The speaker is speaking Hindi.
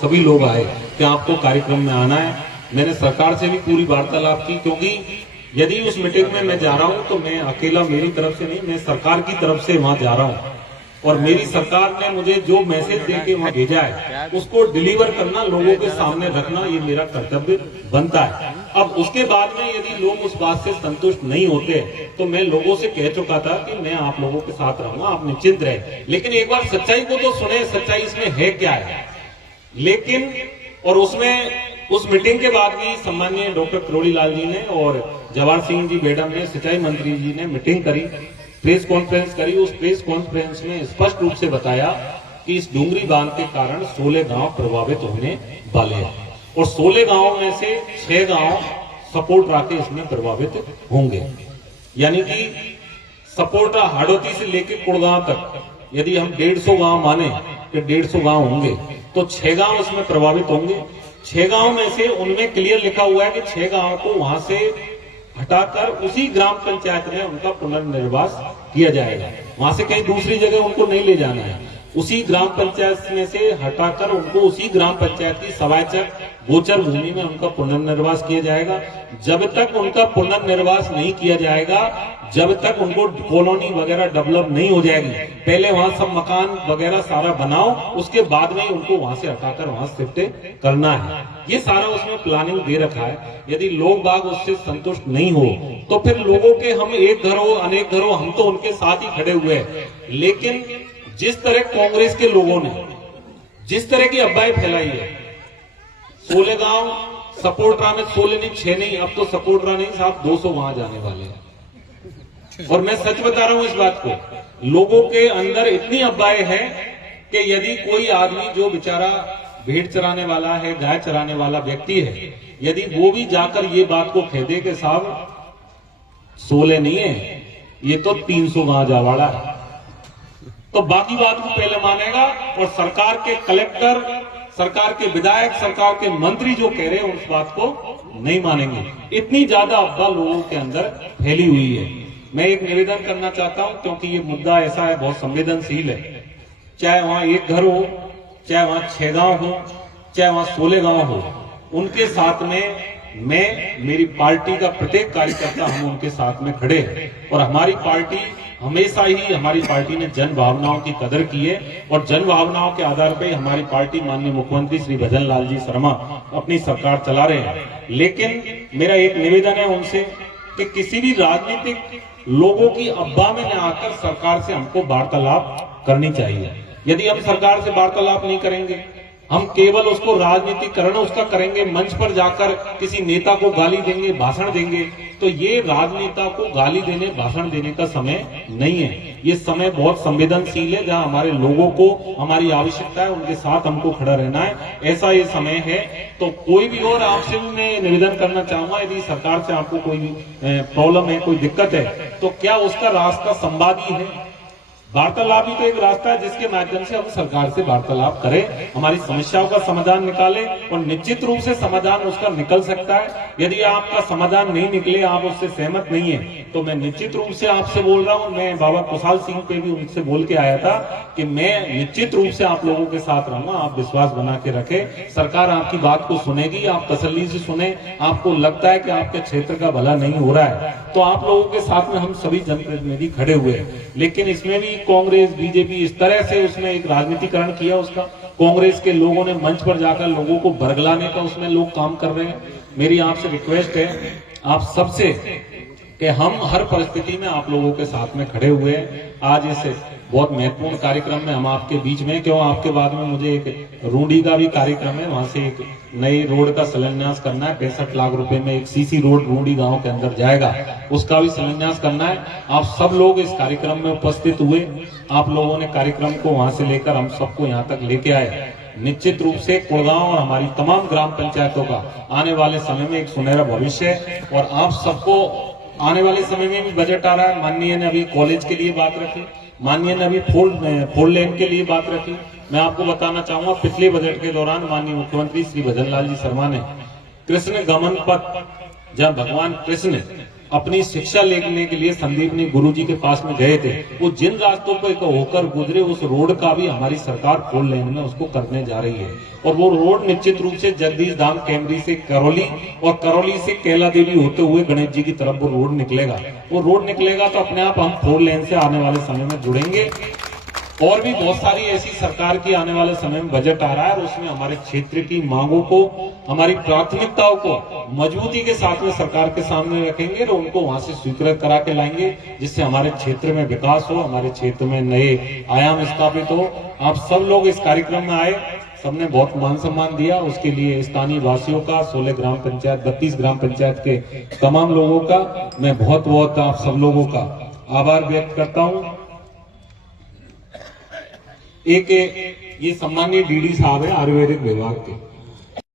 सभी लोग आए कि आपको कार्यक्रम में आना है। मैंने सरकार से भी पूरी वार्तालाप की, क्योंकि यदि उस मीटिंग में मैं जा रहा हूं तो मैं अकेला मेरी तरफ से नहीं, मैं सरकार की तरफ से वहां जा रहा हूं और मेरी सरकार ने मुझे जो मैसेज देके वहां भेजा है उसको डिलीवर करना, लोगों के सामने रखना, ये मेरा कर्तव्य बनता है। अब उसके बाद में यदि लोग उस बात से संतुष्ट नहीं होते तो मैं लोगों से कह चुका था कि मैं आप लोगों के साथ रहूंगा, आप निश्चिंत रहे, लेकिन एक बार सच्चाई को तो सुने, सच्चाई इसमें है क्या है। लेकिन और उसमें उस मीटिंग के बाद भी सम्माननीय डॉक्टर करोड़ी लाल जी ने और जवाहर सिंह जी मैडम ने, सिंचाई मंत्री जी ने मीटिंग करी, प्रेस कॉन्फ्रेंस करी। उस प्रेस कॉन्फ्रेंस में स्पष्ट रूप से बताया कि इस डूंगरी बांध के कारण 16 गांव प्रभावित होने वाले हैं और 16 गांवों में से 6 गांव सपोर्टरा के इसमें प्रभावित होंगे। यानी कि सपोर्टरा हाड़ौती से लेकर कुड़गांव तक यदि हम 150 गांव माने कि 150 गांव होंगे तो 6 गांव इसमें प्रभावित होंगे। 6 गांव में से उनमें क्लियर लिखा हुआ है कि 6 गांव को वहां से हटाकर उसी ग्राम पंचायत में उनका पुनर्निर्वास किया जाएगा। वहां से कहीं दूसरी जगह उनको नहीं ले जाना है, उसी ग्राम पंचायत में से हटाकर उनको उसी ग्राम पंचायत की सवायचक गोचर भूमि में उनका पुनर्निर्वास किया जाएगा। जब तक उनका पुनर्निर्वास नहीं किया जाएगा, जब तक उनको कॉलोनी वगैरह डेवलप नहीं हो जाएगी, पहले वहां सब मकान वगैरह सारा बनाओ, उसके बाद में उनको वहां से हटाकर वहां शिफ्ट करना है। ये सारा उसमें प्लानिंग दे रखा है। यदि लोग बाग उससे संतुष्ट नहीं हो तो फिर लोगों के हम एक घर हो अनेक घर हो, हम तो उनके साथ ही खड़े हुए हैं। लेकिन जिस तरह कांग्रेस के लोगों ने जिस तरह की अफवाहें फैलाई है, 16 गांव सपोर्टरा में 16 नहीं 6 नहीं, अब तो सपोर्टरा नहीं साहब 200 वहां जाने वाले हैं। और मैं सच बता रहा हूं इस बात को, लोगों के अंदर इतनी अफवाहें हैं कि यदि कोई आदमी जो बेचारा भेड़ चराने वाला है, गाय चराने वाला व्यक्ति है, यदि वो भी जाकर ये बात को कह दे कि साहब 16 नहीं है, ये तो 300 वहां जावाड़ा है, तो बाकी बात को पहले मानेगा और सरकार के कलेक्टर, सरकार के विधायक, सरकार के मंत्री जो कह रहे हैं उस बात को नहीं मानेंगे। इतनी ज्यादा अफवाह लोगों के अंदर फैली हुई है। मैं एक निवेदन करना चाहता हूं, क्योंकि ये मुद्दा ऐसा है, बहुत संवेदनशील है। चाहे वहां एक घर हो, चाहे वहां 6 गांव हो, चाहे वहां 16 गांव हो, उनके साथ में मैं, मेरी पार्टी का प्रत्येक कार्यकर्ता, हम उनके साथ में खड़े हैं। और हमारी पार्टी हमेशा ही, हमारी पार्टी ने जन भावनाओं की कदर की है और जन भावनाओं के आधार पर हमारी पार्टी माननीय मुख्यमंत्री श्री भजन लाल जी शर्मा अपनी सरकार चला रहे हैं। लेकिन मेरा एक निवेदन है उनसे कि किसी भी राजनीतिक लोगों की अफवाह में न आकर सरकार से हमको वार्तालाप करनी चाहिए। यदि हम सरकार से वार्तालाप नहीं करेंगे, हम केवल उसको राजनीतिकरण उसका करेंगे, मंच पर जाकर किसी नेता को गाली देंगे, भाषण देंगे, तो ये राजनेता को गाली देने, भाषण देने का समय नहीं है। ये समय बहुत संवेदनशील है, जहां हमारे लोगों को हमारी आवश्यकता है, उनके साथ हमको खड़ा रहना है, ऐसा ये समय है। तो कोई भी और आपसे भी मैं निवेदन करना चाहूंगा, यदि सरकार से आपको कोई प्रॉब्लम है, कोई दिक्कत है, तो क्या उसका रास्ता संवाद ही है। वार्तालाप ही तो एक रास्ता है जिसके माध्यम से हम सरकार से वार्तालाप करें, हमारी समस्याओं का समाधान निकालें और निश्चित रूप से समाधान उसका निकल सकता है। यदि आपका समाधान नहीं निकले, आप उससे सहमत नहीं है, तो मैं निश्चित रूप से आपसे बोल रहा हूं, मैं बाबा कुशाल सिंह पे भी उनसे बोल के आया था कि मैं निश्चित रूप से आप लोगों के साथ रहूंगा। आप विश्वास बना के रखें, सरकार आपकी बात को सुनेगी, आप तसल्ली से सुने। आपको लगता है कि आपके क्षेत्र का भला नहीं हो रहा है, तो आप लोगों के साथ में हम सभी जनप्रतिनिधि खड़े हुए हैं। लेकिन इसमें भी कांग्रेस, बीजेपी इस तरह से उसने एक राजनीतिकरण किया उसका, कांग्रेस के लोगों ने मंच पर जाकर लोगों को बरगलाने का उसमें लोग काम कर रहे हैं। मेरी आपसे रिक्वेस्ट है, आप सबसे, कि हम हर परिस्थिति में आप लोगों के साथ में खड़े हुए हैं। आज इस बहुत महत्वपूर्ण कार्यक्रम में हम आपके बीच में, क्यों आपके बाद में मुझे एक रूडी का भी कार्यक्रम है, वहां से एक नई रोड का शिलान्यास करना है। 65 लाख रुपए में एक सीसी रोड रूडी गांव के अंदर जाएगा, उसका भी शिलान्यास करना है। आप सब लोग इस कार्यक्रम में उपस्थित हुए, आप लोगों ने कार्यक्रम को वहां से लेकर हम सबको यहाँ तक लेके आए। निश्चित रूप से कुड़गांव और हमारी तमाम ग्राम पंचायतों का आने वाले समय में एक सुनहरा भविष्य है और आप सबको आने वाले समय में भी बजट आ रहा है। माननीय ने अभी कॉलेज के लिए बात रखी, माननीय ने अभी फोर लेन के लिए बात रखी। मैं आपको बताना चाहूंगा, पिछले बजट के दौरान माननीय मुख्यमंत्री श्री भजन लाल जी शर्मा ने कृष्ण गमन पथ, जहां भगवान कृष्ण अपनी शिक्षा लेने के लिए संदीपनी गुरुजी के पास में गए थे, वो जिन रास्तों पे होकर गुजरे उस रोड का भी हमारी सरकार 4 लेन में उसको करने जा रही है। और वो रोड निश्चित रूप से जगदीश धाम कैमरी से करौली और करौली से कैला देवी होते हुए गणेश जी की तरफ वो रोड निकलेगा। वो रोड निकलेगा तो अपने आप हम 4 लेन से आने वाले समय में जुड़ेंगे। और भी बहुत सारी ऐसी सरकार की आने वाले समय में बजट आ रहा है और उसमें हमारे क्षेत्र की मांगों को, हमारी प्राथमिकताओं को मजबूती के साथ में सरकार के सामने रखेंगे और उनको वहां से स्वीकृत करा के लाएंगे, जिससे हमारे क्षेत्र में विकास हो, हमारे क्षेत्र में नए आयाम स्थापित हो। आप सब लोग इस कार्यक्रम में आए, सबने बहुत मान सम्मान दिया, उसके लिए स्थानीय वासियों का, 16 ग्राम पंचायत, 32 ग्राम पंचायत के तमाम लोगों का मैं बहुत बहुत आप सब लोगों का आभार व्यक्त करता हूं। एक ये सम्मानीय डीडी साहब है आयुर्वेदिक विभाग के,